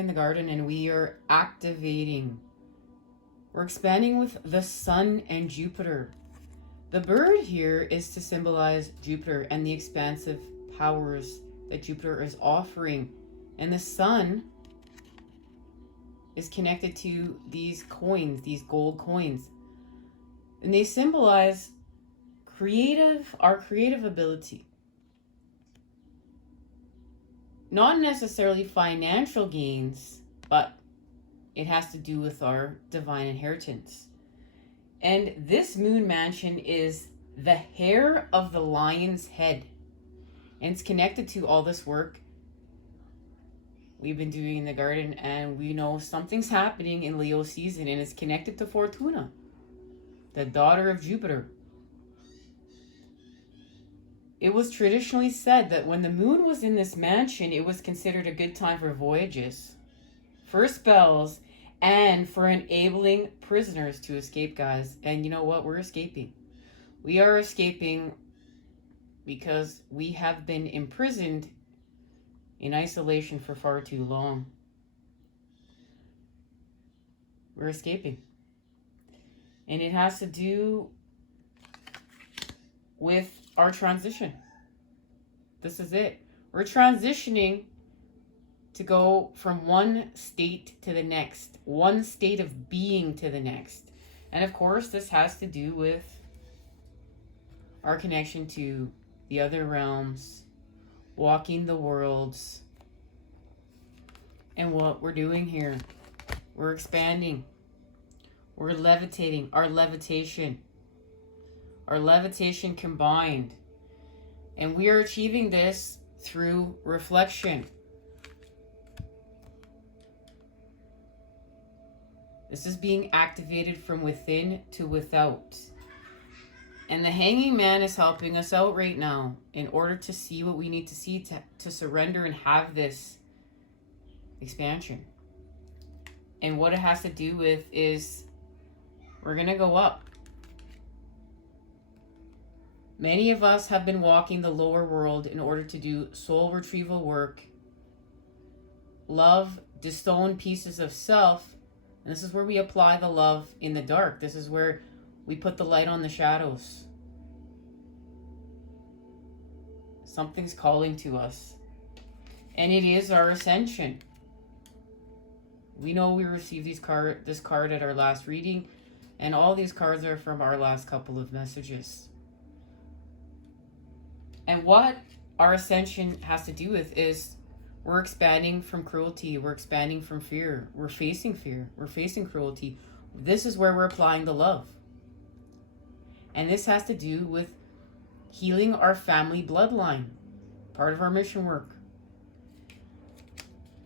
in the garden and we are activating. We're expanding with the sun and Jupiter. The bird here is to symbolize Jupiter and the expansive powers that Jupiter is offering. And the sun is connected to these coins, these gold coins. And they symbolize our creative ability. Not necessarily financial gains, but it has to do with our divine inheritance. And this moon mansion is the hair of the lion's head. And it's connected to all this work we've been doing in the garden. And we know something's happening in Leo season. And it's connected to Fortuna, the daughter of Jupiter. It was traditionally said that when the moon was in this mansion, it was considered a good time for voyages, for spells, and for enabling prisoners to escape, guys. And you know what? We're escaping. We are escaping because we have been imprisoned in isolation for far too long. We're escaping. And it has to do with our transition. This is it. We're transitioning to go from one state to the next, one state of being to the next. And of course, this has to do with our connection to the other realms, walking the worlds, and what we're doing here. We're expanding. We're levitating. Our levitation combined. And we are achieving this through reflection. This is being activated from within to without. And the Hanging Man is helping us out right now in order to see what we need to see to surrender and have this expansion. And what it has to do with is we're going to go up. Many of us have been walking the lower world in order to do soul retrieval work, love, disown pieces of self. And this is where we apply the love in the dark. This is where we put the light on the shadows. Something's calling to us. And it is our ascension. We know we received this card at our last reading. And all these cards are from our last couple of messages. And what our ascension has to do with is we're expanding from cruelty. We're expanding from fear. We're facing fear. We're facing cruelty. This is where we're applying the love. And this has to do with healing our family bloodline. Part of our mission work.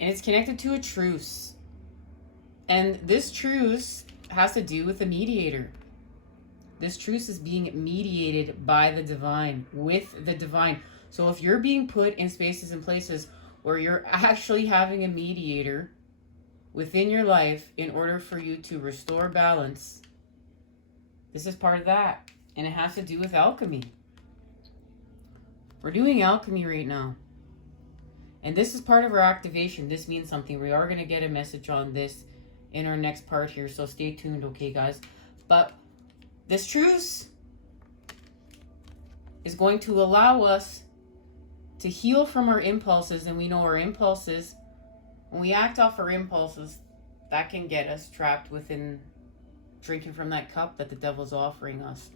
And it's connected to a truce. And this truce has to do with a mediator. This truce is being mediated by the divine, with the divine. So if you're being put in spaces and places where you're actually having a mediator within your life in order for you to restore balance, this is part of that. And it has to do with alchemy. We're doing alchemy right now. And this is part of our activation. This means something. We are going to get a message on this in our next part here. So stay tuned, okay, guys? But this truce is going to allow us to heal from our impulses. And we know our impulses, when we act off our impulses, that can get us trapped within drinking from that cup that the devil's offering us.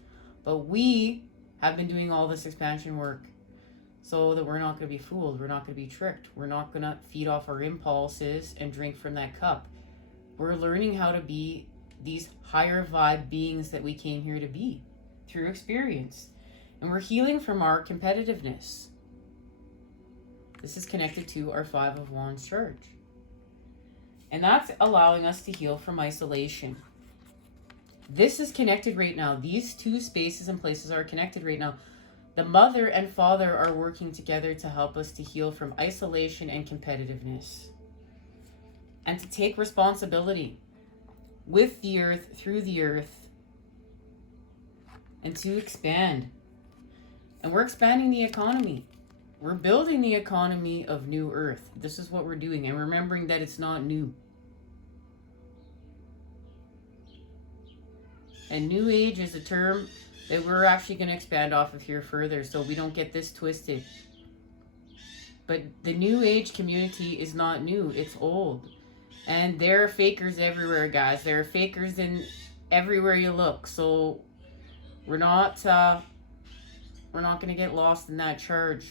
But we have been doing all this expansion work so that we're not going to be fooled. We're not going to be tricked. We're not going to feed off our impulses and drink from that cup. We're learning how to be these higher vibe beings that we came here to be through experience. And we're healing from our competitiveness. This is connected to our Five of Wands charge. And that's allowing us to heal from isolation. This is connected right now. These two spaces and places are connected right now. The mother and father are working together to help us to heal from isolation and competitiveness. And to take responsibility with the earth, through the earth, and to expand. And we're expanding the economy. We're building the economy of New Earth. This is what we're doing, and remembering that it's not new. And New Age is a term that we're actually going to expand off of here further, so we don't get this twisted. But the New Age community is not new, it's old. And there are fakers everywhere, guys. There are fakers in everywhere you look. So we're not going to get lost in that charge.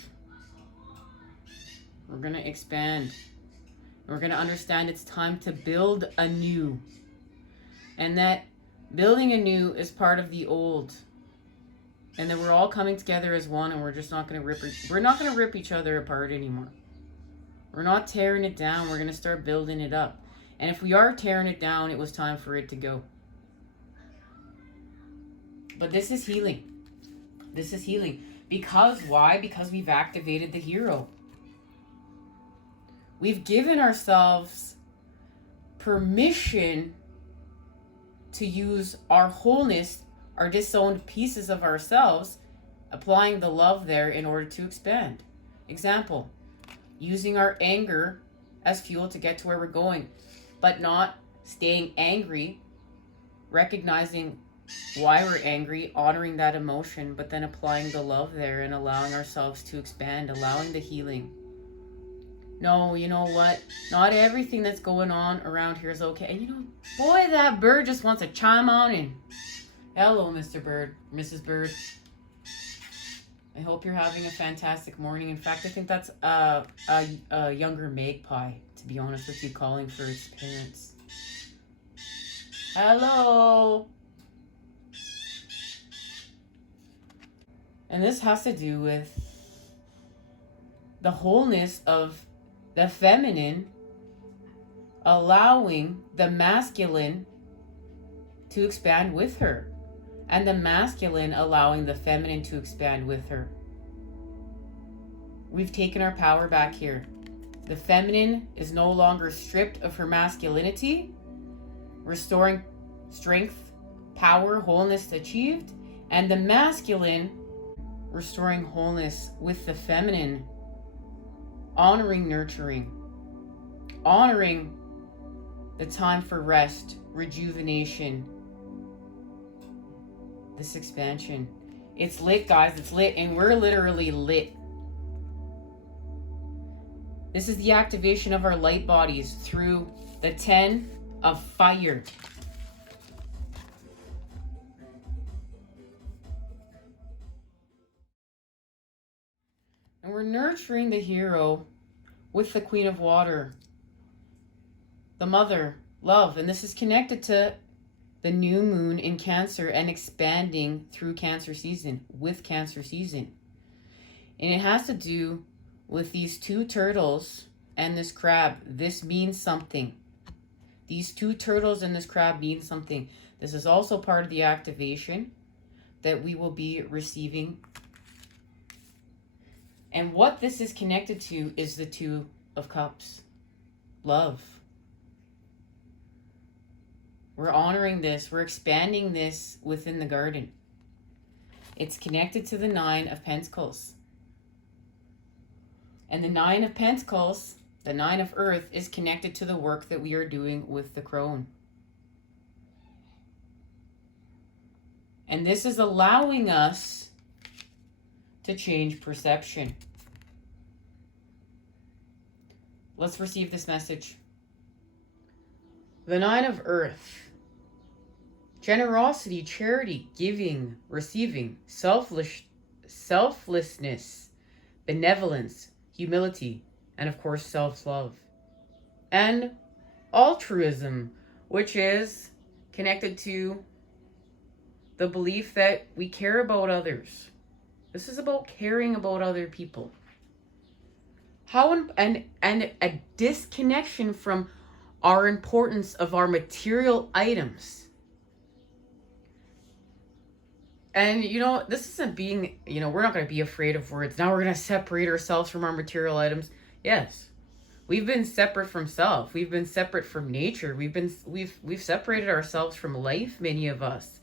We're going to expand. We're going to understand it's time to build anew. And that building anew is part of the old. And that we're all coming together as one, and we're just not going to rip each other apart anymore. We're not tearing it down. We're going to start building it up. And if we are tearing it down, it was time for it to go. But this is healing. This is healing. Because why? Because we've activated the hero. We've given ourselves permission to use our wholeness, our disowned pieces of ourselves, applying the love there in order to expand. Example, using our anger as fuel to get to where we're going, but not staying angry, recognizing why we're angry, honoring that emotion, but then applying the love there and allowing ourselves to expand, allowing the healing. No, you know what? Not everything that's going on around here is okay. And you know, boy, that bird just wants to chime on in. Hello, Mr. Bird, Mrs. Bird. I hope you're having a fantastic morning. In fact, I think that's a younger magpie, to be honest with you, calling for its parents. Hello. And this has to do with the wholeness of the feminine allowing the masculine to expand with her, and the masculine allowing the feminine to expand with her. We've taken our power back here. The feminine is no longer stripped of her masculinity, restoring strength, power, wholeness achieved, and the masculine restoring wholeness with the feminine, honoring nurturing, honoring the time for rest, rejuvenation, this expansion. It's lit, guys. It's lit, and we're literally lit. This is the activation of our light bodies through the 10 of fire. And we're nurturing the hero with the Queen of Water, the Mother, love. And this is connected to the new moon in Cancer and expanding through Cancer season, with Cancer season. And it has to do with these two turtles and this crab. This means something. These two turtles and this crab mean something. This is also part of the activation that we will be receiving. And what this is connected to is the Two of Cups. Love. We're honoring this. We're expanding this within the garden. It's connected to the 9 of Pentacles. And the 9 of Pentacles, the 9 of Earth, is connected to the work that we are doing with the crone. And this is allowing us to change perception. Let's receive this message. The 9 of Earth. Generosity, charity, giving, receiving, selflessness, benevolence, humility, and of course self-love. And altruism, which is connected to the belief that we care about others. This is about caring about other people. And a disconnection from our importance of our material items. And, you know, this isn't being, you know, we're not going to be afraid of words. Now we're going to separate ourselves from our material items. Yes. We've been separate from self. We've been separate from nature. We've separated ourselves from life, many of us.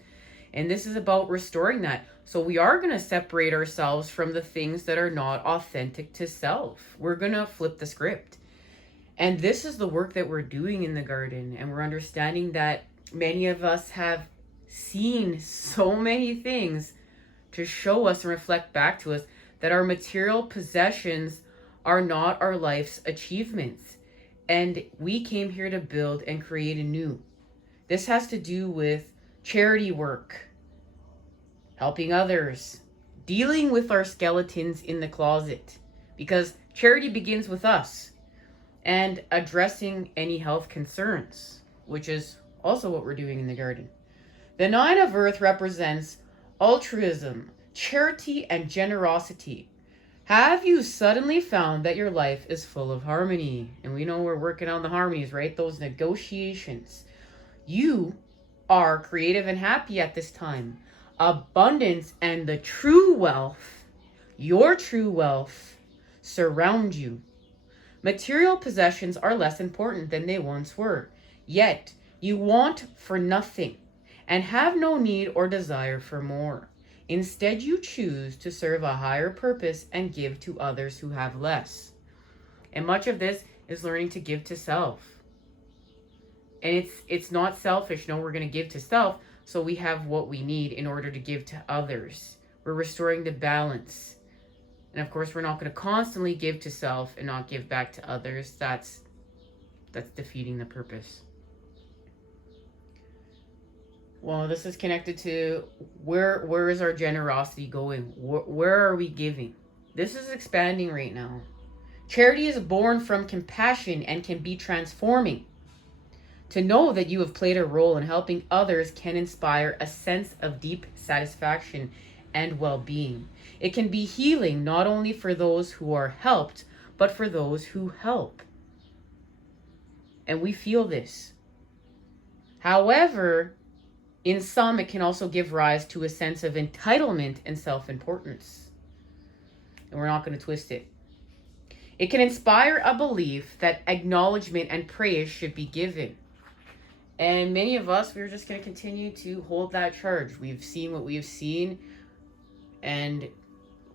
And this is about restoring that. So we are going to separate ourselves from the things that are not authentic to self. We're going to flip the script. And this is the work that we're doing in the garden. And we're understanding that many of us have seen so many things to show us and reflect back to us that our material possessions are not our life's achievements. And we came here to build and create anew. This has to do with charity work, helping others, dealing with our skeletons in the closet, because charity begins with us, and addressing any health concerns, which is also what we're doing in the garden. The 9 of Earth represents altruism, charity, and generosity. Have you suddenly found that your life is full of harmony? And we know we're working on the harmonies, right? Those negotiations. You are creative and happy at this time. Abundance and the true wealth, your true wealth, surround you. Material possessions are less important than they once were. Yet, you want for nothing and have no need or desire for more. Instead, you choose to serve a higher purpose and give to others who have less. And much of this is learning to give to self. And it's not selfish. No, we're going to give to self so we have what we need in order to give to others. We're restoring the balance. And of course, we're not going to constantly give to self and not give back to others. That's defeating the purpose. Well, this is connected to where is our generosity going? Where are we giving? This is expanding right now. Charity is born from compassion and can be transforming. To know that you have played a role in helping others can inspire a sense of deep satisfaction and well-being. It can be healing not only for those who are helped, but for those who help. And we feel this. However, in some, it can also give rise to a sense of entitlement and self-importance. And we're not going to twist it. It can inspire a belief that acknowledgement and praise should be given. And many of us, we're just going to continue to hold that charge. We've seen what we've seen, and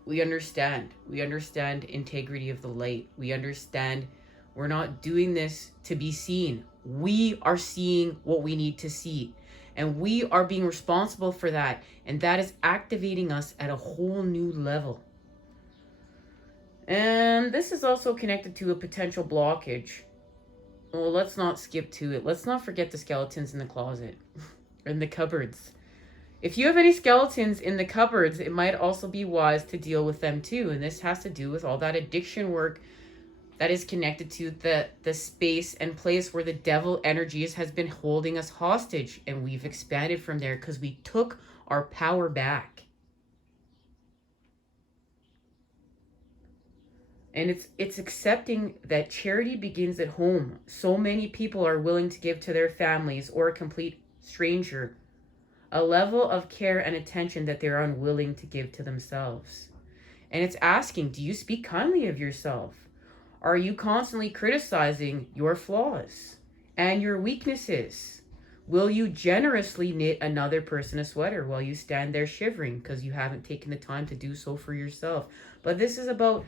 we understand. We understand integrity of the light. We understand we're not doing this to be seen. We are seeing what we need to see. And we are being responsible for that. And that is activating us at a whole new level. And this is also connected to a potential blockage. Well, let's not skip to it. Let's not forget the skeletons in the closet. Or in the cupboards. If you have any skeletons in the cupboards, it might also be wise to deal with them too. And this has to do with all that addiction work that is connected to the space and place where the devil energies has been holding us hostage. And we've expanded from there because we took our power back. And it's accepting that charity begins at home. So many people are willing to give to their families or a complete stranger a level of care and attention that they're unwilling to give to themselves. And it's asking, do you speak kindly of yourself? Are you constantly criticizing your flaws and your weaknesses? Will you generously knit another person a sweater while you stand there shivering because you haven't taken the time to do so for yourself? But this is about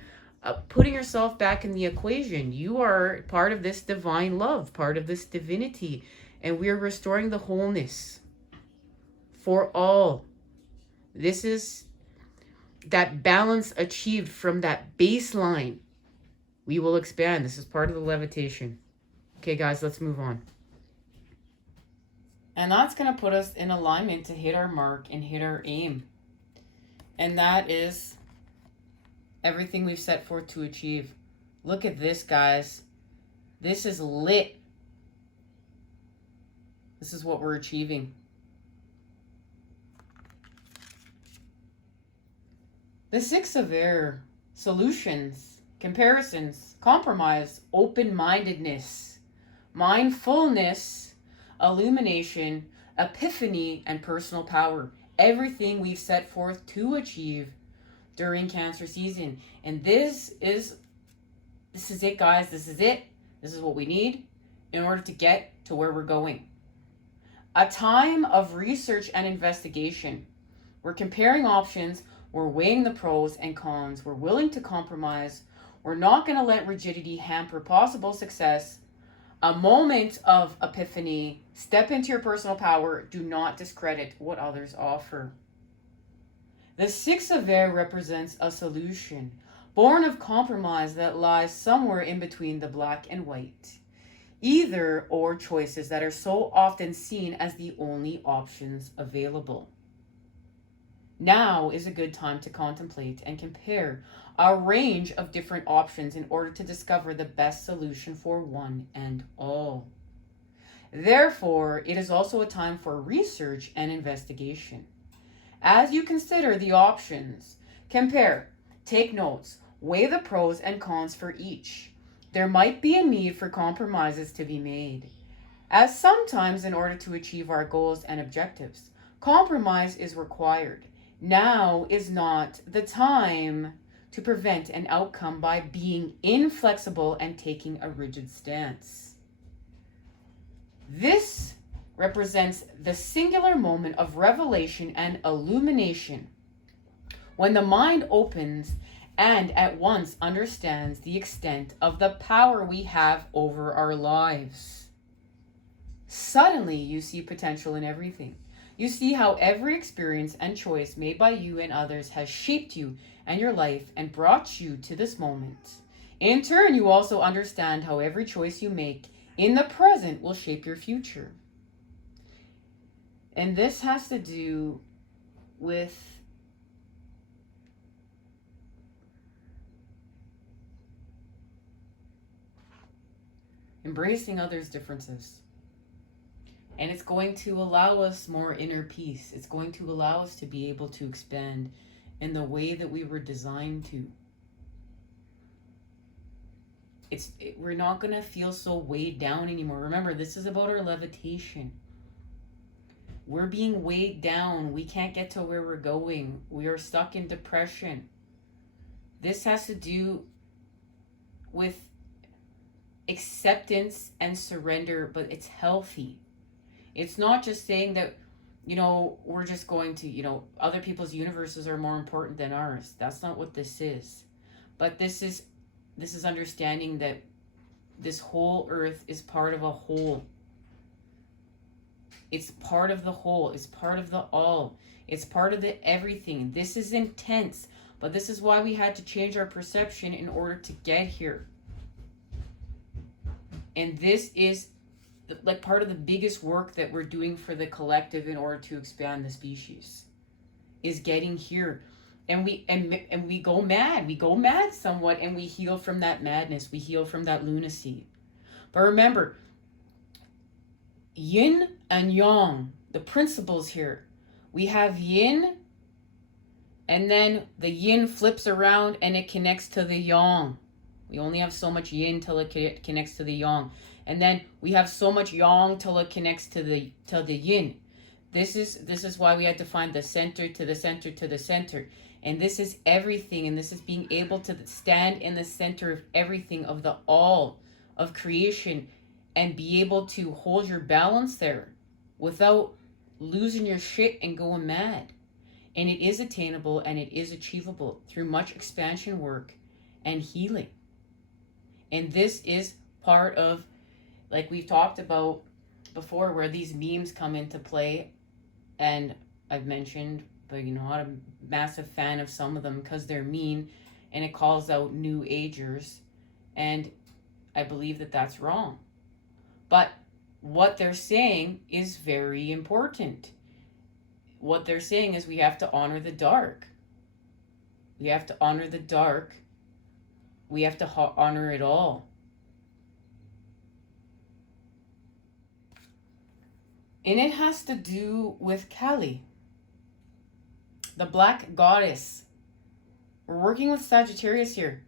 putting yourself back in the equation. You are part of this divine love, part of this divinity, and we are restoring the wholeness for all. This is that balance achieved from that baseline. We will expand. This is part of the levitation. Okay, guys, let's move on. And that's going to put us in alignment to hit our mark and hit our aim. And that is everything we've set forth to achieve. Look at this, guys. This is lit. This is what we're achieving. The 6 of Air, solutions, comparisons, compromise, open-mindedness, mindfulness, illumination, epiphany, and personal power. Everything we've set forth to achieve during Cancer season. And this is it, guys. This is it. This is what we need in order to get to where we're going. A time of research and investigation. We're comparing options. We're weighing the pros and cons. We're willing to compromise. We're not going to let rigidity hamper possible success. A moment of epiphany. Step into your personal power. Do not discredit what others offer. The Six of Air represents a solution, born of compromise that lies somewhere in between the black and white. Either or choices that are so often seen as the only options available. Now is a good time to contemplate and compare a range of different options in order to discover the best solution for one and all. Therefore, it is also a time for research and investigation. As you consider the options, compare, take notes, weigh the pros and cons for each. There might be a need for compromises to be made, as sometimes in order to achieve our goals and objectives, compromise is required. Now is not the time to prevent an outcome by being inflexible and taking a rigid stance. This represents the singular moment of revelation and illumination, when the mind opens and at once understands the extent of the power we have over our lives. Suddenly, you see potential in everything. You see how every experience and choice made by you and others has shaped you and your life and brought you to this moment. In turn, you also understand how every choice you make in the present will shape your future. And this has to do with embracing others' differences. And it's going to allow us more inner peace. It's going to allow us to be able to expand in the way that we were designed to. We're not going to feel so weighed down anymore. Remember, this is about our levitation. We're being weighed down. We can't get to where we're going. We are stuck in depression. This has to do with acceptance and surrender, but it's healthy. It's not just saying that, we're just going to, other people's universes are more important than ours. That's not what this is. But this is understanding that this whole earth is part of a whole. It's part of the whole. It's part of the all. It's part of the everything. This is intense, but this is why we had to change our perception in order to get here. And this is like part of the biggest work that we're doing for the collective in order to expand the species, is getting here. And we go mad. We go mad somewhat, and we heal from that madness. We heal from that lunacy. But remember, yin and yang, the principles here. We have yin, and then the yin flips around and it connects to the yang. We only have so much yin till it connects to the yang. And then we have so much yang till it connects to the yin. This is why we had to find the center to the center to the center. And this is everything. And this is being able to stand in the center of everything, of the all of creation, and be able to hold your balance there without losing your shit and going mad. And it is attainable and it is achievable through much expansion work and healing. And this is part of, like we've talked about before, where these memes come into play. And I've mentioned, but I'm not a massive fan of some of them because they're mean and it calls out new agers. And I believe that that's wrong. But what they're saying is very important. What they're saying is we have to honor the dark. We have to honor the dark. We have to honor it all. And it has to do with Kali, the black goddess. We're working with Sagittarius here.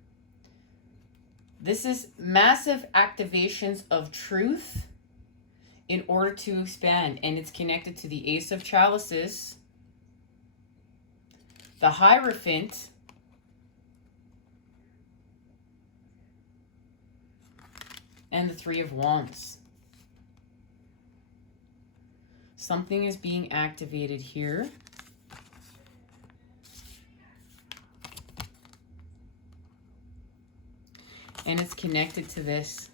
This is massive activations of truth in order to expand. And it's connected to the Ace of Chalices, the Hierophant, and the Three of Wands. Something is being activated here. And it's connected to this.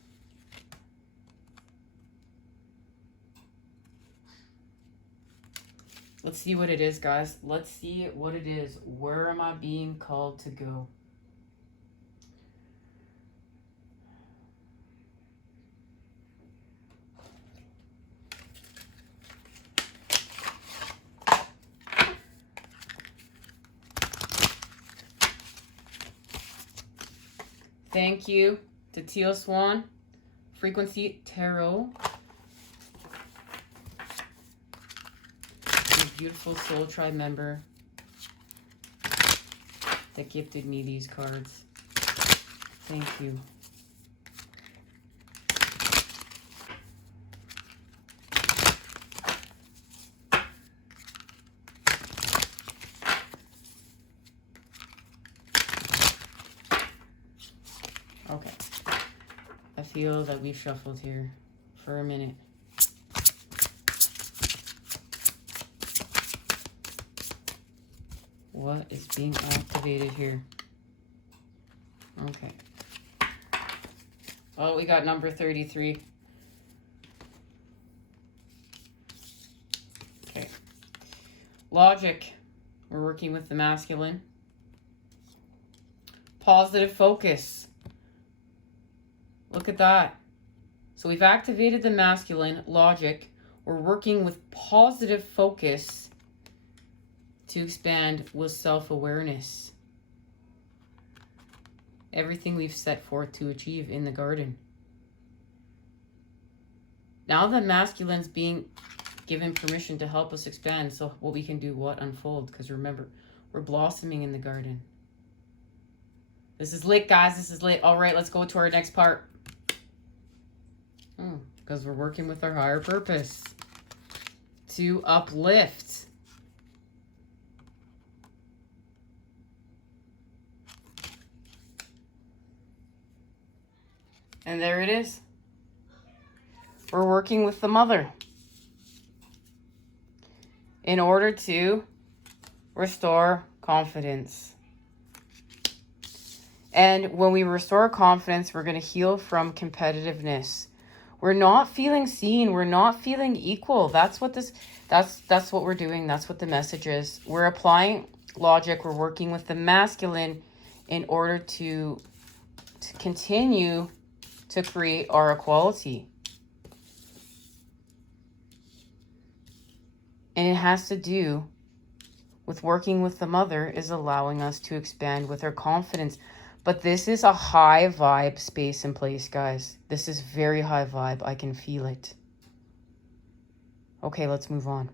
Let's see what it is, guys. Let's see what it is. Where am I being called to go? Thank you to Teal Swan, Frequency Tarot. A beautiful Soul Tribe member that gifted me these cards. Thank you. Okay, I feel that we've shuffled here for a minute. What is being activated here? Okay. Oh, we got number 33. Okay. Logic. We're working with the masculine. Positive focus. Look at that. So we've activated the masculine, logic. We're working with positive focus to expand with self-awareness. Everything we've set forth to achieve in the garden. Now the masculine's being given permission to help us expand. So what we can do, what? Unfold. Because remember, we're blossoming in the garden. This is lit, guys. This is lit. All right, let's go to our next part. Because we're working with our higher purpose to uplift. And there it is. We're working with the mother in order to restore confidence. And when we restore confidence, we're going to heal from competitiveness. We're not feeling seen. We're not feeling equal. That's what that's what we're doing. That's what the message is. We're applying logic. We're working with the masculine in order to continue to create our equality. And it has to do with working with the mother is allowing us to expand with our confidence. But this is a high vibe space and place, guys. This is very high vibe. I can feel it. Okay, let's move on.